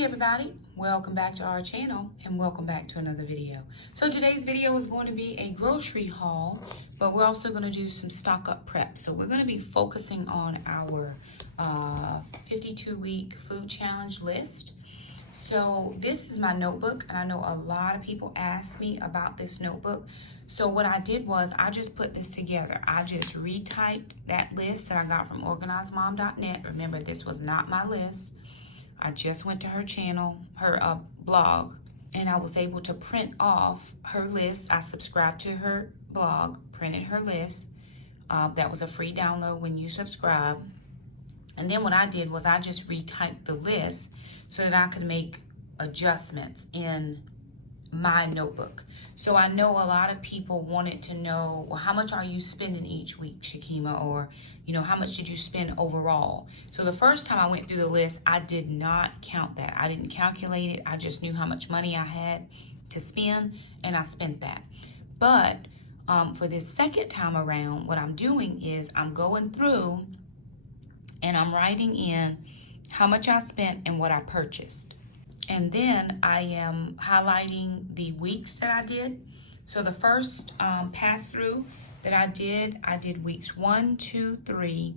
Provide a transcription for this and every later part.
Hi everybody, welcome back to our channel and welcome back to another video. So today's video is going to be a grocery haul, but we're also going to do some stock up prep. So we're going to be focusing on our 52-week food challenge list. So this is my notebook, and I know a lot of people asked me about this notebook. So what I did was I just put this together. I just retyped that list that I got from organizedmom.net. Remember, this was not my list. I just went to her channel, her blog, and I was able to print off her list. I subscribed to her blog, printed her list. That was a free download when you subscribe. And then what I did was I just retyped the list so that I could make adjustments in my notebook. So I know a lot of people wanted to know, well, how much are you spending each week, Shakema? Or, you know, how much did you spend overall? So the first time I went through the list, I did not count that. I didn't calculate it. I just knew how much money I had to spend, and I spent that. But for this second time around, what I'm doing is I'm going through and I'm writing in how much I spent and what I purchased. And then I am highlighting the weeks that I did. So the first pass through that I did weeks 1, 2, 3,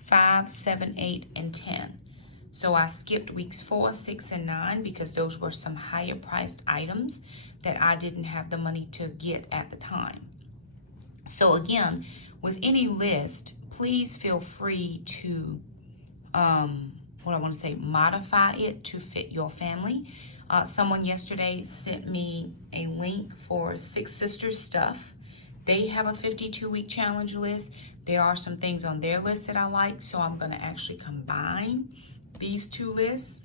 5, 7, 8, and 10. So I skipped weeks 4, 6, and 9 because those were some higher priced items that I didn't have the money to get at the time. So again, with any list, please feel free to modify it to fit your family. Someone yesterday sent me a link for Six Sisters Stuff. They have a 52-week challenge list. There are some things on their list that I like, so I'm going to actually combine these two lists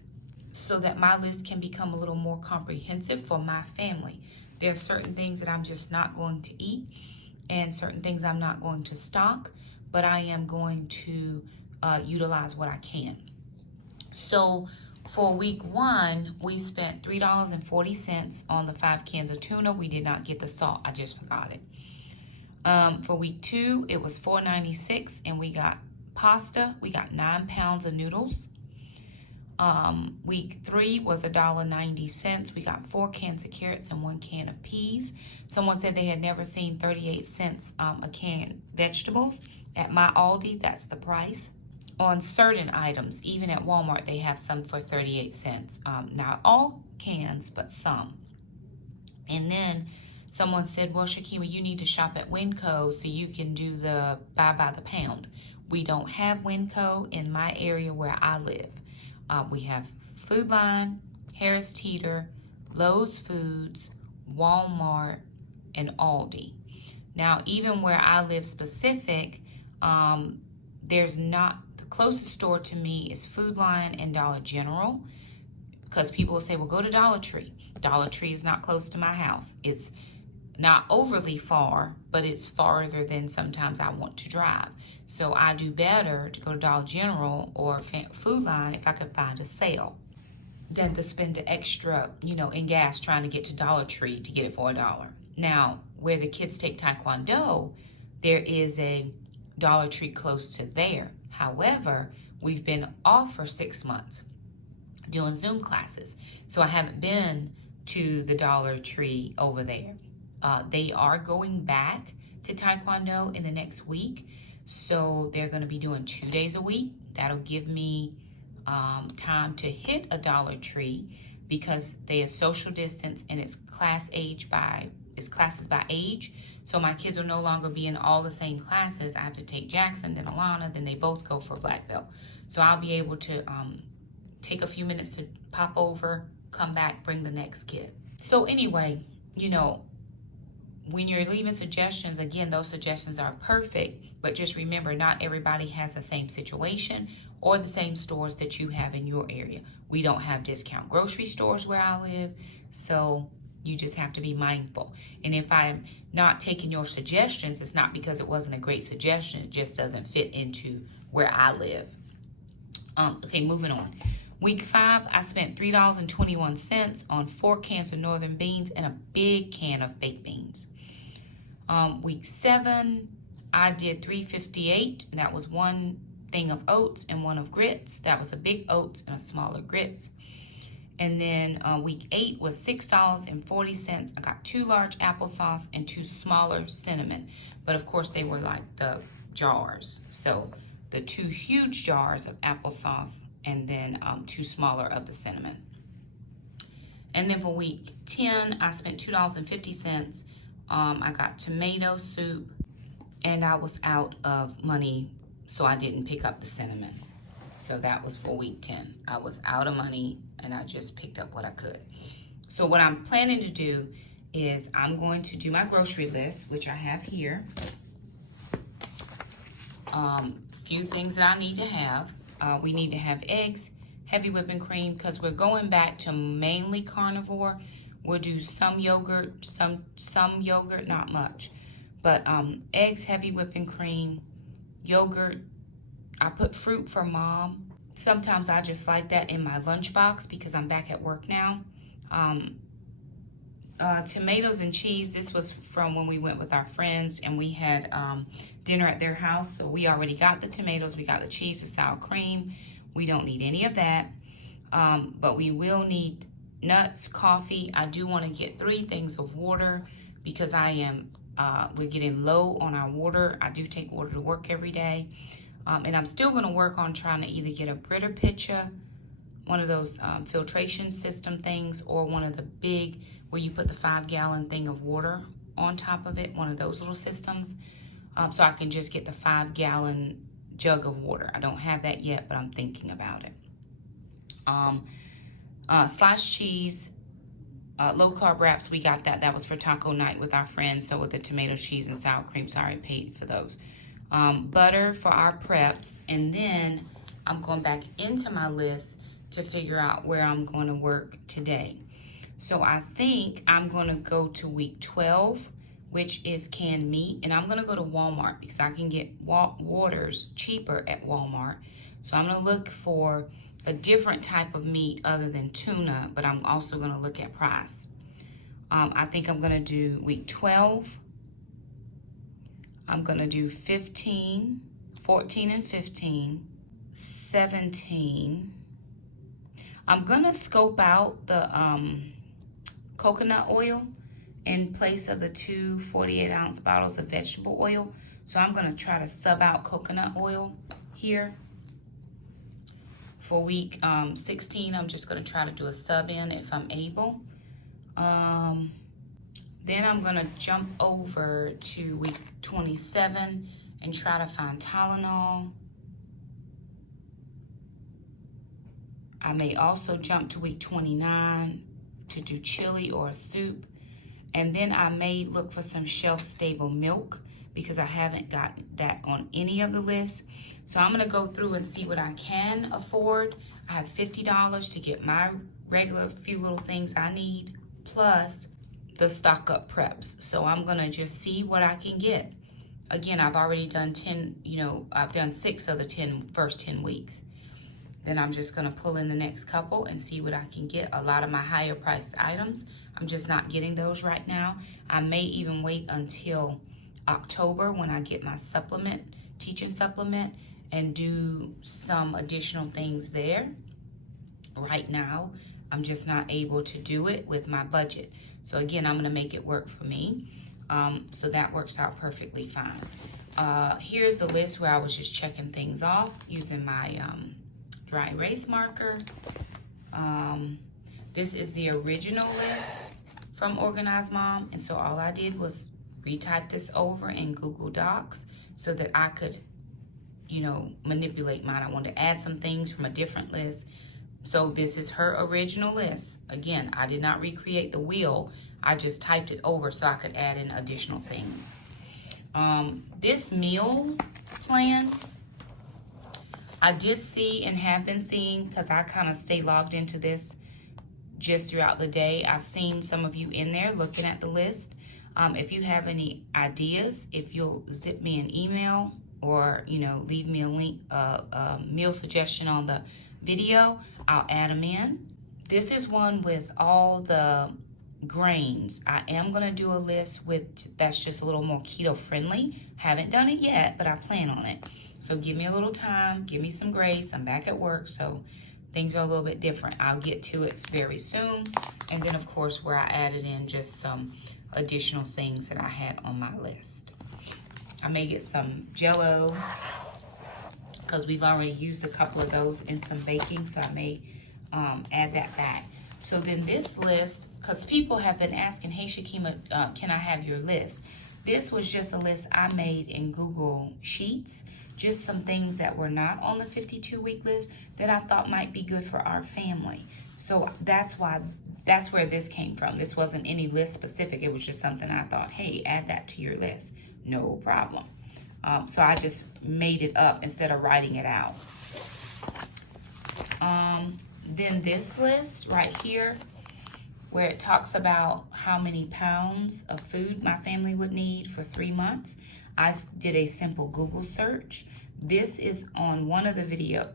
so that my list can become a little more comprehensive for my family. There are certain things that I'm just not going to eat and certain things I'm not going to stock, but I am going to utilize what I can. So for week 1, we spent $3.40 on the 5 cans of tuna. We did not get the salt. I just forgot it. For week 2, it was $4.96, and we got pasta. We got 9 pounds of noodles. Week 3 was $1.90. We got 4 cans of carrots and 1 can of peas. Someone said they had never seen 38 cents a can vegetables. At my Aldi, that's the price. On certain items, even at Walmart, they have some for 38 cents. Not all cans, but some. And then someone said, well, Shakema, you need to shop at Winco so you can do the buy by the pound. We don't have Winco in my area where I live. We have Food Line, Harris Teeter, Lowe's Foods, Walmart, and Aldi. Now, even where I live specific, there's not. Closest store to me is Food Line and Dollar General, because people will say, well, go to Dollar Tree. Dollar Tree is not close to my house. It's not overly far, but it's farther than sometimes I want to drive. So I do better to go to Dollar General or Food Line if I could find a sale than to spend the extra, in gas trying to get to Dollar Tree to get it for $1. Now, where the kids take Taekwondo, there is a Dollar Tree close to there. However, we've been off for 6 months doing Zoom classes, so I haven't been to the Dollar Tree over there. They are going back to Taekwondo in the next week, so they're going to be doing 2 days a week. That'll give me time to hit a Dollar Tree because they are social distance and it's classes by age. So my kids will no longer be in all the same classes. I have to take Jackson, then Alana, then they both go for black belt. So I'll be able to take a few minutes to pop over, come back, bring the next kid. So anyway, when you're leaving suggestions, again, those suggestions are perfect, but just remember, not everybody has the same situation or the same stores that you have in your area. We don't have discount grocery stores where I live, so you just have to be mindful. And if I'm not taking your suggestions, it's not because it wasn't a great suggestion. It just doesn't fit into where I live. Okay, moving on. Week 5, I spent $3.21 on 4 cans of northern beans and a big can of baked beans. Week 7, I did $3.58, and that was 1 thing of oats and 1 of grits. That was a big oats and a smaller grits. And then week 8 was $6.40. I got 2 large applesauce and 2 smaller cinnamon. But of course they were like the jars. So the 2 huge jars of applesauce and then 2 smaller of the cinnamon. And then for week 10, I spent $2.50. I got tomato soup, and I was out of money, so I didn't pick up the cinnamon. So that was for week 10. I was out of money, and I just picked up what I could. So what I'm planning to do is I'm going to do my grocery list, which I have here. Few things that I need to have. We need to have eggs, heavy whipping cream, because we're going back to mainly carnivore. We'll do some yogurt, some yogurt, not much. But eggs, heavy whipping cream, yogurt. I put fruit for mom. Sometimes I just like that in my lunchbox because I'm back at work now. Tomatoes and cheese. This was from when we went with our friends and we had dinner at their house. So we already got the tomatoes. We got the cheese, the sour cream. We don't need any of that. But we will need nuts, coffee. I do want to get 3 things of water because we're getting low on our water. I do take water to work every day. And I'm still going to work on trying to either get a Brita pitcher, one of those filtration system things, or one of the big where you put the 5-gallon thing of water on top of it, one of those little systems. So I can just get the 5-gallon jug of water. I don't have that yet, but I'm thinking about it. Sliced cheese, low-carb wraps, we got that. That was for taco night with our friends. So with the tomato, cheese, and sour cream, so I already paid for those. Butter for our preps. And then I'm going back into my list to figure out where I'm going to work today. So I think I'm going to go to week 12, which is canned meat. And I'm going to go to Walmart because I can get waters cheaper at Walmart. So I'm going to look for a different type of meat other than tuna, but I'm also going to look at price. I think I'm going to do week 12. I'm going to do 15, 14 and 15, 17. I'm going to scope out the coconut oil in place of the 2 48-ounce bottles of vegetable oil. So I'm going to try to sub out coconut oil here. For week 16, I'm just going to try to do a sub in if I'm able. Then I'm going to jump over to week 27 and try to find Tylenol. I may also jump to week 29 to do chili or a soup. And then I may look for some shelf-stable milk because I haven't got that on any of the lists. So I'm going to go through and see what I can afford. I have $50 to get my regular few little things I need, plus the stock up preps. So I'm going to just see what I can get. Again, I've already done 10, I've done 6 of the first 10 weeks. Then I'm just going to pull in the next couple and see what I can get. A lot of my higher priced items, I'm just not getting those right now. I may even wait until October when I get my supplement, teaching supplement, and do some additional things there. Right now, I'm just not able to do it with my budget. So again, I'm going to make it work for me. So that works out perfectly fine. Here's the list where I was just checking things off using my dry erase marker. This is the original list from Organized Mom. And so all I did was retype this over in Google Docs so that I could, manipulate mine. I wanted to add some things from a different list. So this is her original list. Again, I did not recreate the wheel. I just typed it over so I could add in additional things. This meal plan, I did see and have been seeing, because I kind of stay logged into this just throughout the day. I've seen some of you in there looking at the list. If you have any ideas, if you'll zip me an email or, leave me a link, meal suggestion on the video, I'll add them in. This is one with all the grains. I am going to do a list that's just a little more keto friendly. Haven't done it yet, but I plan on it. So give me a little time, give me some grace. I'm back at work, so things are a little bit different. I'll get to it very soon. And then, of course, where I added in just some additional things that I had on my list. I may get some Jell-O because we've already used a couple of those in some baking, so I may add that back. So then this list, because people have been asking, hey, Shakema, can I have your list? This was just a list I made in Google Sheets, just some things that were not on the 52-week list that I thought might be good for our family. So that's where this came from. This wasn't any list specific. It was just something I thought, hey, add that to your list. No problem. So I just made it up instead of writing it out. Then this list right here, where it talks about how many pounds of food my family would need for 3 months. I did a simple Google search. This is on one of the video,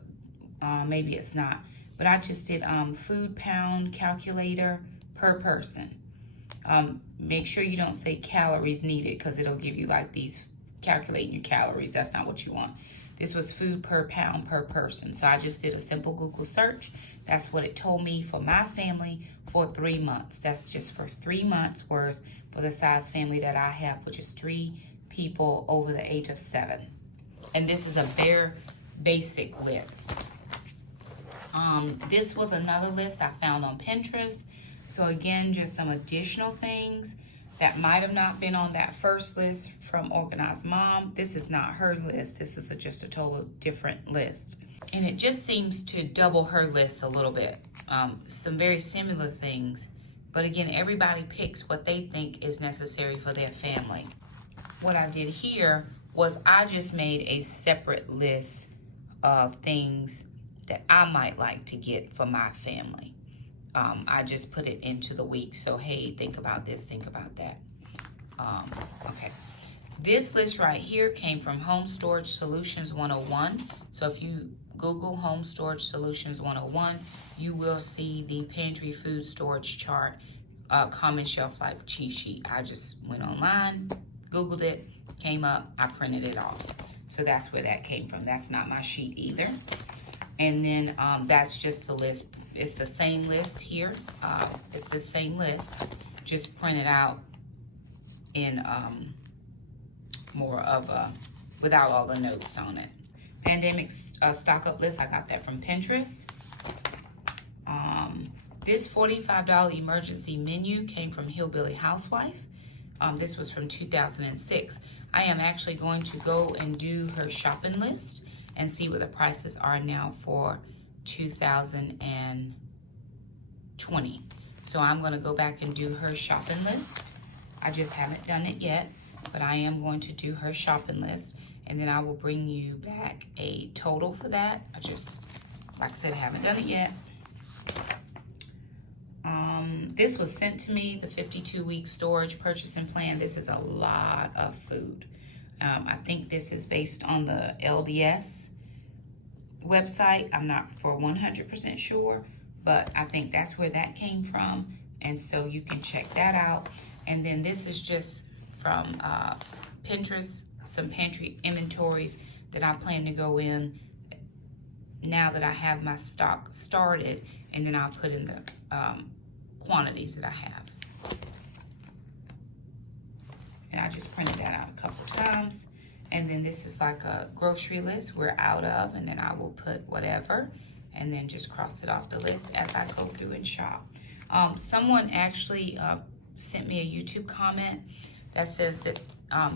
maybe it's not, but I just did food pound calculator per person. Make sure you don't say calories needed because it'll give you like these calculating your calories. That's not what you want. This was food per pound per person. So I just did a simple Google search. That's what it told me for my family for 3 months. That's just for 3 months worth for the size family that I have, which is 3 people over the age of 7. And this is a bare basic list. This was another list I found on Pinterest. So again, just some additional things that might have not been on that first list from Organized Mom. This is not her list. This is just a total different list. And it just seems to double her list a little bit. Some very similar things. But again, everybody picks what they think is necessary for their family. What I did here was I just made a separate list of things that I might like to get for my family. I just put it into the week. So, hey, think about this, think about that. Okay. This list right here came from Home Storage Solutions 101. So if you Google Home Storage Solutions 101, you will see the pantry food storage chart, common shelf life cheat sheet. I just went online, Googled it, came up, I printed it off. So that's where that came from. That's not my sheet either. And then that's just the list. It's the same list here. It's the same list, just printed out in more of a, without all the notes on it. Pandemic stock up list, I got that from Pinterest. This $45 emergency menu came from Hillbilly Housewife. This was from 2006. I am actually going to go and do her shopping list and see what the prices are now for 2020. So I'm going to go back and do her shopping list. I just haven't done it yet, but I am going to do her shopping list, and then I will bring you back a total for that. I just, like I said, haven't done it yet. This was sent to me, the 52-week storage purchasing plan. This is a lot of food. I think this is based on the LDS website. I'm not for 100% sure, but I think that's where that came from. And so you can check that out. And then this is just from Pinterest, some pantry inventories that I plan to go in now that I have my stock started, and then I'll put in the quantities that I have. And I just printed that out a couple times. And then this is like a grocery list we're out of, and then I will put whatever and then just cross it off the list as I go through and shop. Someone actually sent me a YouTube comment that says that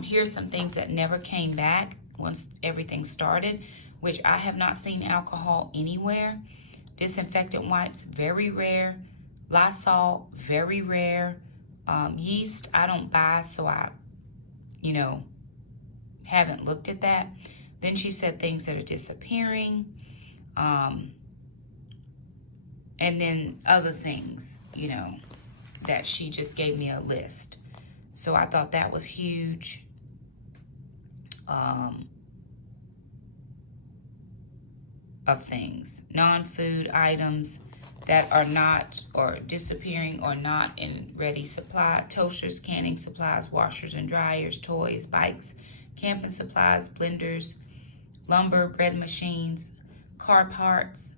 here's some things that never came back once everything started, which I have not seen alcohol anywhere. Disinfectant wipes, very rare. Lysol, very rare. Yeast, I don't buy, so I, haven't looked at that. Then she said things that are disappearing. And then other things, that she just gave me a list. So I thought that was huge. Of things. Non-food items that are not or disappearing or not in ready supply. Toasters, canning supplies, washers and dryers, toys, bikes, camping supplies, blenders, lumber, bread machines, car parts,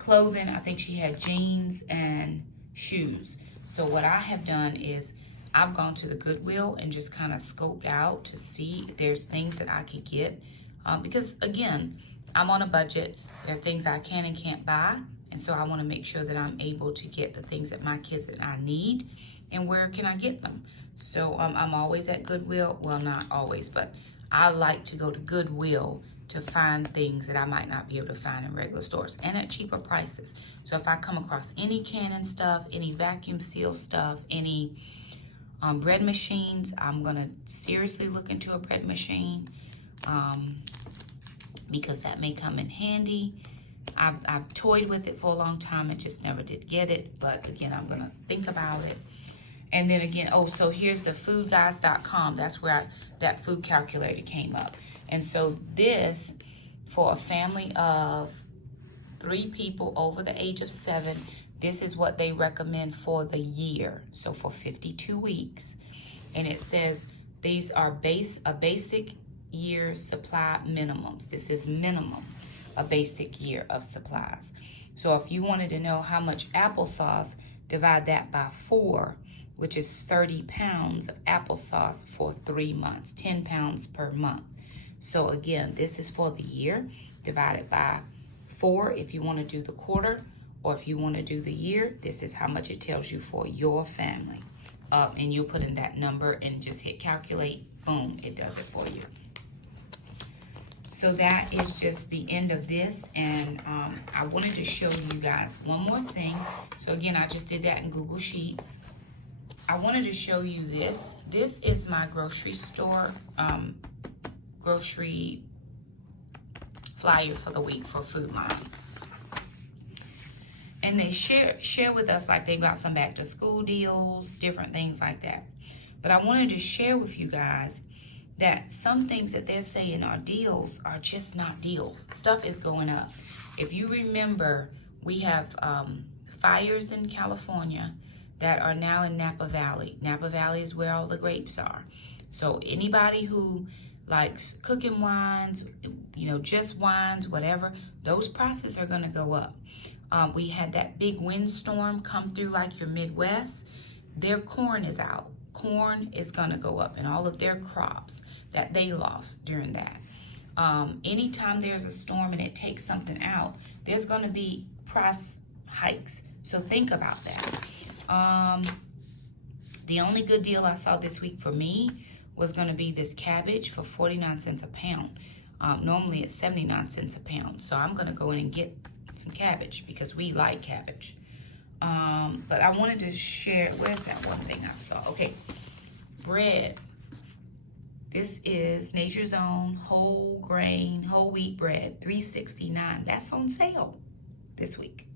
clothing. I think she had jeans and shoes. So what I have done is I've gone to the Goodwill and just kind of scoped out to see if there's things that I could get. Because again, I'm on a budget. There are things I can and can't buy. And so I want to make sure that I'm able to get the things that my kids and I need. And where can I get them? So I'm always at Goodwill. Well, not always, but I like to go to Goodwill to find things that I might not be able to find in regular stores and at cheaper prices. So if I come across any Canon stuff, any vacuum seal stuff, any bread machines, I'm gonna seriously look into a bread machine because that may come in handy. I've toyed with it for a long time and just never did get it, but again, I'm gonna think about it. And then again, oh, so here's the foodguys.com. That's where that food calculator came up. And so this, for a family of 3 people over the age of 7, this is what they recommend for the year. So for 52 weeks. And it says these are a basic year supply minimums. This is minimum, a basic year of supplies. So if you wanted to know how much applesauce, divide that by 4, which is 30 pounds of applesauce for 3 months, 10 pounds per month. So again, this is for the year, divided by 4 if you want to do the quarter, or if you want to do the year, this is how much it tells you for your family. And you put in that number and just hit calculate, boom, it does it for you. So that is just the end of this, and I wanted to show you guys one more thing. So again, I just did that in Google Sheets. I wanted to show you this. This is my grocery store, grocery flyer for the week for Food Line. And they share with us, like, they've got some back to school deals, different things like that. But I wanted to share with you guys that some things that they're saying are deals are just not deals. Stuff is going up. If you remember, we have fires in California that are now in Napa Valley. Napa Valley is where all the grapes are. So anybody who likes cooking wines, you know, just wines, whatever, those prices are gonna go up. We had that big windstorm come through like your Midwest. Their corn is out. Corn is gonna go up, and all of their crops that they lost during that. Anytime there's a storm and it takes something out, there's gonna be price hikes. So think about that. The only good deal I saw this week for me was gonna be this cabbage for 49 cents a pound. Normally it's 79 cents a pound. So I'm gonna go in and get some cabbage because we like cabbage. But I wanted to share, where's that one thing I saw? Okay, bread. This is Nature's Own whole grain, whole wheat bread, $3.69. That's on sale this week.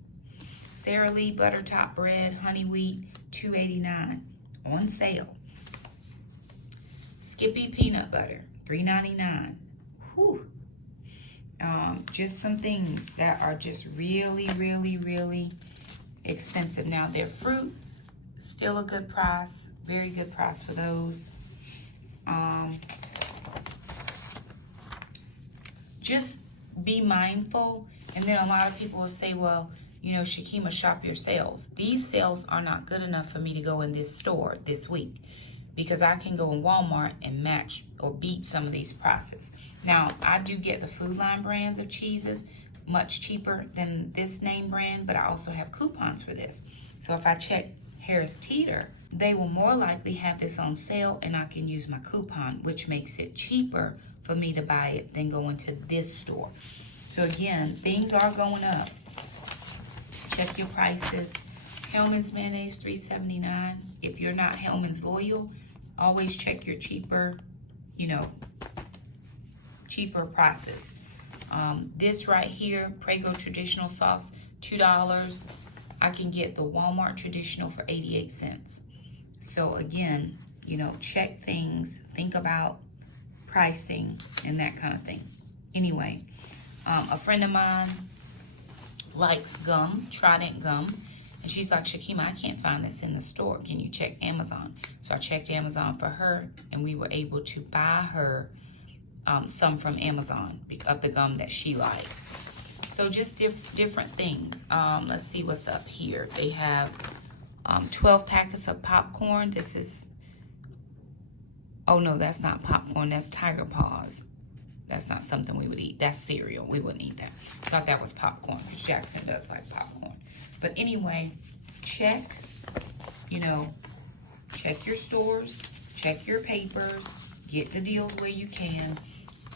Sara Lee butter top bread, honey wheat, $2.89 on sale. Skippy peanut butter, $3.99. Whew. Just some things that are just really, really, really expensive. Now their fruit, still a good price, very good price for those. Just be mindful. And then a lot of people will say, well, you know, Shakema, shop your sales. These sales are not good enough for me to go in this store this week because I can go in Walmart and match or beat some of these prices. Now, I do get the Food Line brands of cheeses much cheaper than this name brand, but I also have coupons for this. So if I check Harris Teeter, they will more likely have this on sale and I can use my coupon, which makes it cheaper for me to buy it than going to this store. So again, things are going up. Check your prices. Hellman's mayonnaise, $3.79. If you're not Hellman's loyal, always check your cheaper, you know, cheaper prices. This right here, Prego traditional sauce, $2. I can get the Walmart traditional for 88 cents. So again, you know, check things, think about pricing and that kind of thing. Anyway, a friend of mine likes gum, Trident gum, and she's like, Shakema, I can't find this in the store. Can you check Amazon? So I checked Amazon for her, and we were able to buy her some from Amazon of the gum that she likes. So just different things. Let's see what's up here. They have 12 packets of popcorn. This is, oh no, that's not popcorn. That's Tiger Paws. That's not something we would eat. That's cereal. We wouldn't eat that. Thought that was popcorn because Jackson does like popcorn. But anyway, check, you know, check your stores, check your papers, get the deals where you can,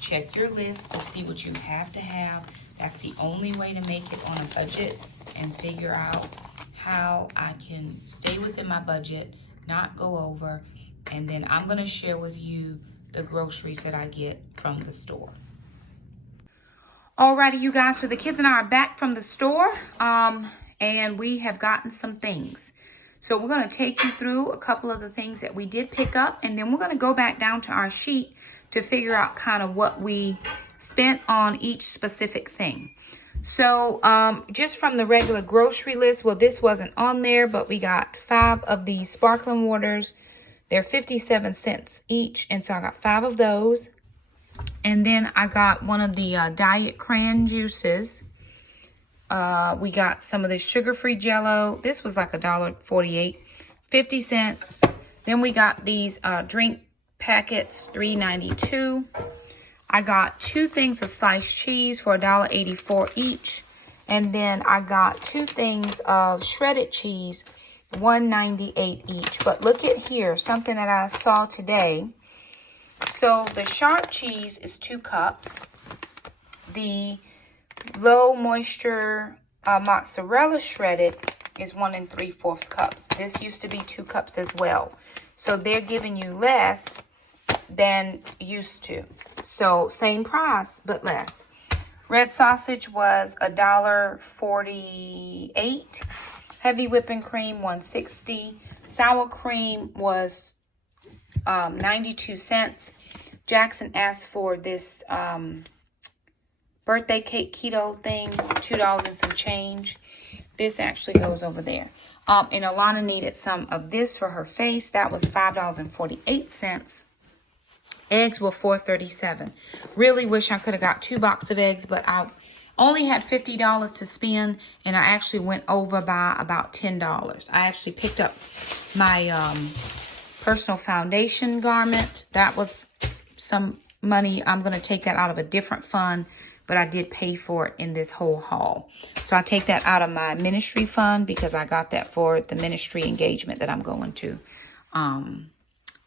check your list to see what you have to have. That's the only way to make it on a budget and figure out how I can stay within my budget, not go over, and then I'm going to share with you the groceries that I get from the store. Alrighty, you guys, so the kids and I are back from the store, and we have gotten some things. So we're going to take you through a couple of the things that we did pick up, and then we're going to go back down to our sheet to figure out kind of what we spent on each specific thing. So just from the regular grocery list, well, this wasn't on there, but we got 5 of these sparkling waters. They're 57 cents each, and so I got 5 of those. And then I got one of the diet cran juices. We got some of this sugar-free Jell-O. This was like $1.48, 50 cents. Then we got these drink packets, $3.92. I got 2 things of sliced cheese for $1.84 each. And then I got 2 things of shredded cheese, $1.98 each. But look at here, something that I saw today. So the sharp cheese is 2 cups. The low moisture mozzarella shredded is 1 3/4 cups. This used to be 2 cups as well. So they're giving you less than used to. So same price, but less. Red sausage was $1.48. Heavy whipping cream, $1.60. Sour cream was 92 cents. Jackson asked for this birthday cake keto thing, $2 and some change. This actually goes over there. And Alana needed some of this for her face. That was $5.48. Eggs were $4.37. Really wish I could have got 2 boxes of eggs, but I only had $50 to spend, and I actually went over by about $10. I actually picked up my personal foundation garment. That was some money. I'm going to take that out of a different fund, but I did pay for it in this whole haul. So I take that out of my ministry fund because I got that for the ministry engagement that I'm going to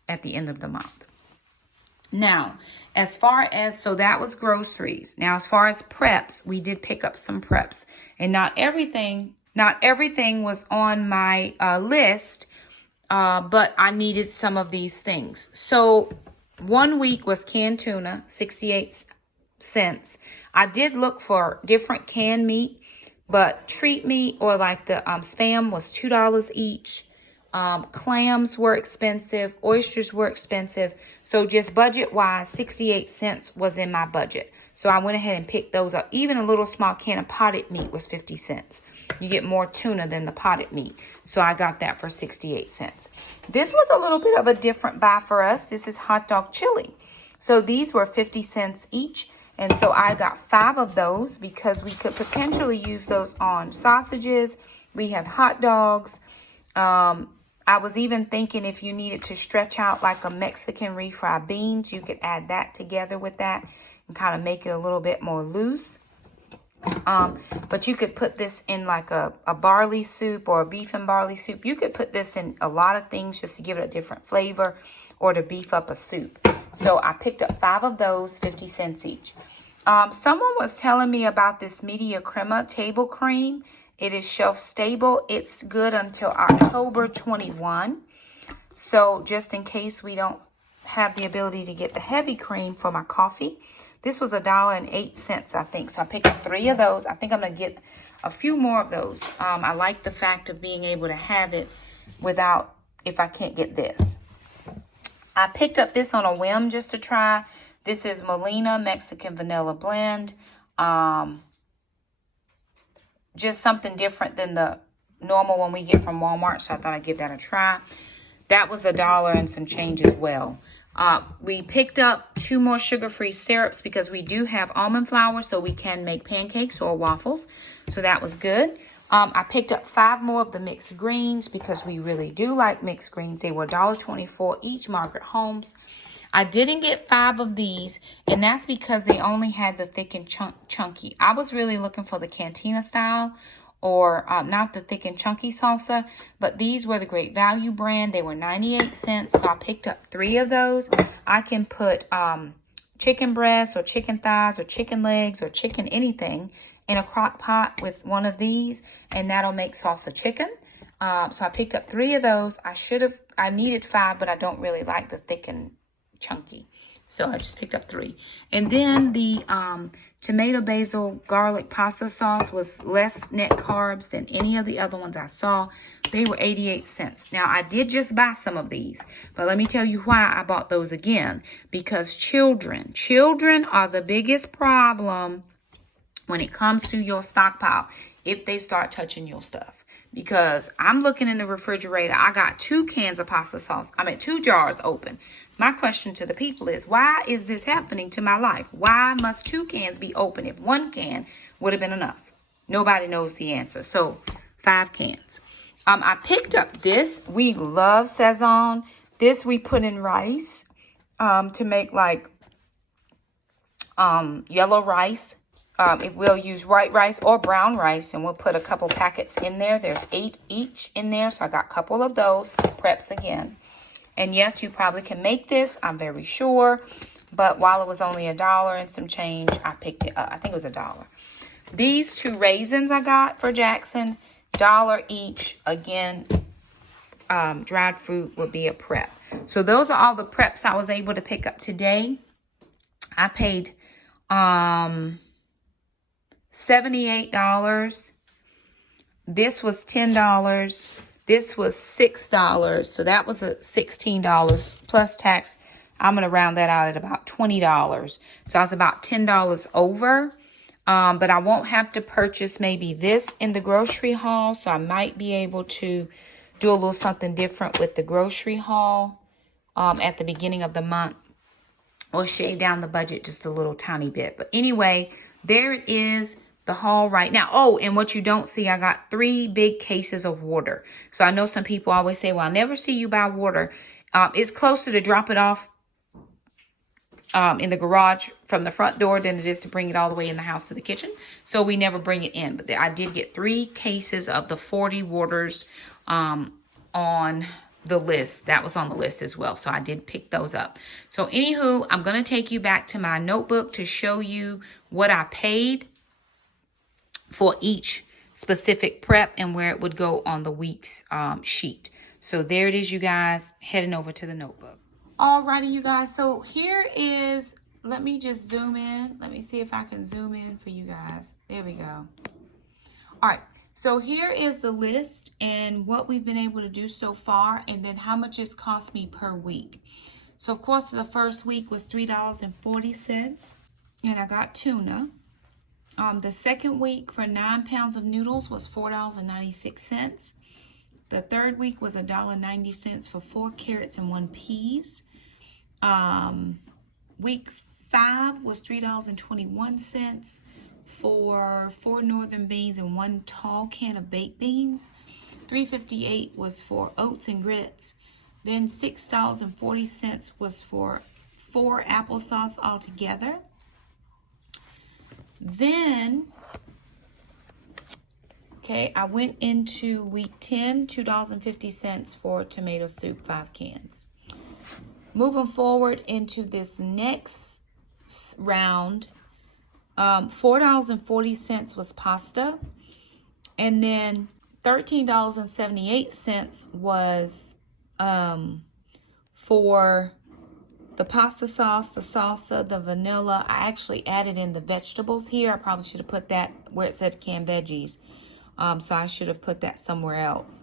at the end of the month. Now, as far as, so that was groceries. Now, as far as preps, we did pick up some preps. And not everything was on my list, but I needed some of these things. So 1 week was canned tuna, 68 cents. I did look for different canned meat, but treat meat or like the Spam was $2 each. Clams were expensive. Oysters were expensive. So just budget-wise, 68 cents was in my budget. So I went ahead and picked those up. Even a little small can of potted meat was 50 cents. You get more tuna than the potted meat. So I got that for 68 cents. This was a little bit of a different buy for us. This is hot dog chili. So these were 50 cents each. And so I got 5 of those because we could potentially use those on sausages. We have hot dogs. I was even thinking if you needed to stretch out like a Mexican refried beans, you could add that together with that and kind of make it a little bit more loose. But you could put this in like a barley soup or a beef and barley soup. You could put this in a lot of things just to give it a different flavor or to beef up a soup. So I picked up 5 of those, 50 cents each. Someone was telling me about this Media Crema table cream. It is shelf stable. It's good until October 21. So just in case we don't have the ability to get the heavy cream for my coffee, this was $1.08, I think. So I picked up 3 of those. I think I'm going to get a few more of those. I like the fact of being able to have it without, if I can't get this. I picked up this on a whim just to try. This is Molina Mexican Vanilla Blend. Just something different than the normal one we get from Walmart. So I thought I'd give that a try. That was $1 and some change as well. We picked up 2 more sugar-free syrups because we do have almond flour, so we can make pancakes or waffles. So that was good. I picked up 5 more of the mixed greens because we really do like mixed greens. They were $1.24 each, Margaret Holmes. I didn't get 5 of these, and that's because they only had the thick and chunky. I was really looking for the cantina style, or not the thick and chunky salsa, but these were the Great Value brand. They were 98 cents, so I picked up 3 of those. I can put chicken breasts or chicken thighs or chicken legs or chicken anything in a crock pot with one of these, and that'll make salsa chicken. So I picked up 3 of those. I needed 5, but I don't really like the thick and chunky, so I just picked up 3. And then the tomato basil garlic pasta sauce was less net carbs than any of the other ones I saw. They were 88 cents. Now I did just buy some of these, but let me tell you why I bought those again. Because children are the biggest problem when it comes to your stockpile if they start touching your stuff. Because I'm looking in the refrigerator, I got 2 cans of pasta sauce. 2 jars open. My question to the people is, why is this happening to my life? Why must 2 cans be open if 1 can would have been enough? Nobody knows the answer. So 5 cans. I picked up this. We love Sazon. This we put in rice to make like yellow rice. If we'll use white rice or brown rice, and we'll put a couple packets in there. There's 8 each in there, so I got a couple of those preps again. And yes, you probably can make this, I'm very sure. But while it was only $1 and some change, I picked it up. I think it was $1. These 2 raisins I got for Jackson, $1 each. Again, dried fruit would be a prep. So those are all the preps I was able to pick up today. I paid $78. This was $10. This was $6. So that was a $16 plus tax. I'm going to round that out at about $20. So I was about $10 over. But I won't have to purchase maybe this in the grocery haul. So I might be able to do a little something different with the grocery haul at the beginning of the month. Or shave down the budget just a little tiny bit. But anyway, there it is. The haul right now. Oh, and what you don't see, I got 3 big cases of water. So I know some people always say, well, I never see you buy water. It's closer to drop it off in the garage from the front door than it is to bring it all the way in the house to the kitchen. So we never bring it in. But I did get 3 cases of the 40 waters on the list. That was on the list as well. So I did pick those up. So anywho, I'm going to take you back to my notebook to show you what I paid for each specific prep and where it would go on the week's sheet. So there it is, you guys, heading over to the notebook. Alrighty, you guys. So here is, let me just zoom in. Let me see if I can zoom in for you guys. There we go. All right. So here is the list and what we've been able to do so far, and then how much it's cost me per week. So of course, the first week was $3.40, and I got tuna. The second week for 9 pounds of noodles was $4.96. The third week was $1.90 for 4 carrots and 1 peas. Week 5 was $3.21 for 4 northern beans and 1 tall can of baked beans. $3.58 was for oats and grits. Then $6.40 was for 4 applesauce altogether. Then, okay, I went into week 10, $2.50 for tomato soup, 5 cans. Moving forward into this next round, $4.40 was pasta. And then $13.78 was for the pasta sauce, the salsa, the vanilla. I actually added in the vegetables here. I probably should have put that where it said canned veggies. So I should have put that somewhere else.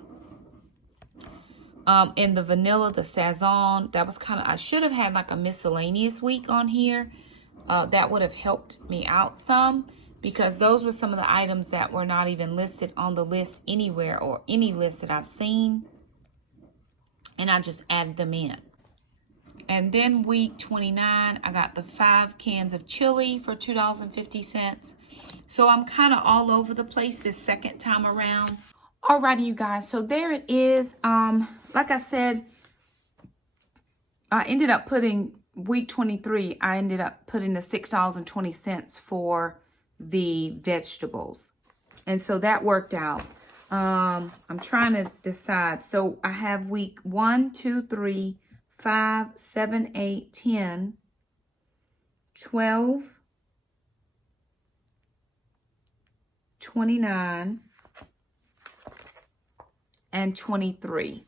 In the vanilla, the Sazon, that was kind of, I should have had like a miscellaneous week on here. That would have helped me out some, because those were some of the items that were not even listed on the list anywhere or any list that I've seen. And I just added them in. And then week 29, I got the 5 cans of chili for $2.50. So I'm kind of all over the place this second time around. Alrighty, you guys. So there it is. Like I said, I ended up putting week 23. I ended up putting the $6.20 for the vegetables, and so that worked out. I'm trying to decide. So I have week 1, 2, 3, 5, 7, 8, 10, 12, 29, and 23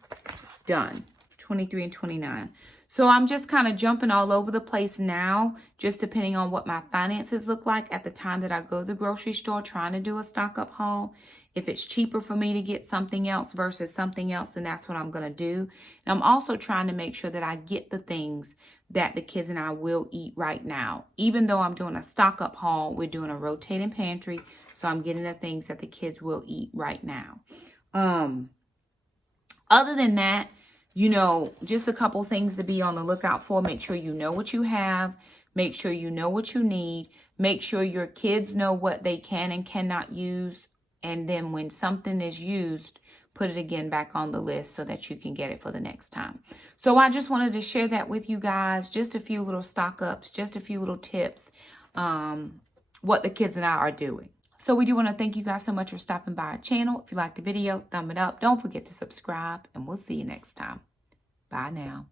done. 23 and 29. So I'm just kind of jumping all over the place now, just depending on what my finances look like at the time that I go to the grocery store trying to do a stock up haul. If it's cheaper for me to get something else versus something else, then that's what I'm going to do. And I'm also trying to make sure that I get the things that the kids and I will eat right now. Even though I'm doing a stock up haul, we're doing a rotating pantry. So I'm getting the things that the kids will eat right now. Other than that, you know, just a couple things to be on the lookout for. Make sure you know what you have. Make sure you know what you need. Make sure your kids know what they can and cannot use. And then when something is used, put it again back on the list so that you can get it for the next time. So I just wanted to share that with you guys. Just a few little stock ups, just a few little tips, what the kids and I are doing. So we do want to thank you guys so much for stopping by our channel. If you liked the video, thumb it up. Don't forget to subscribe, and we'll see you next time. Bye now.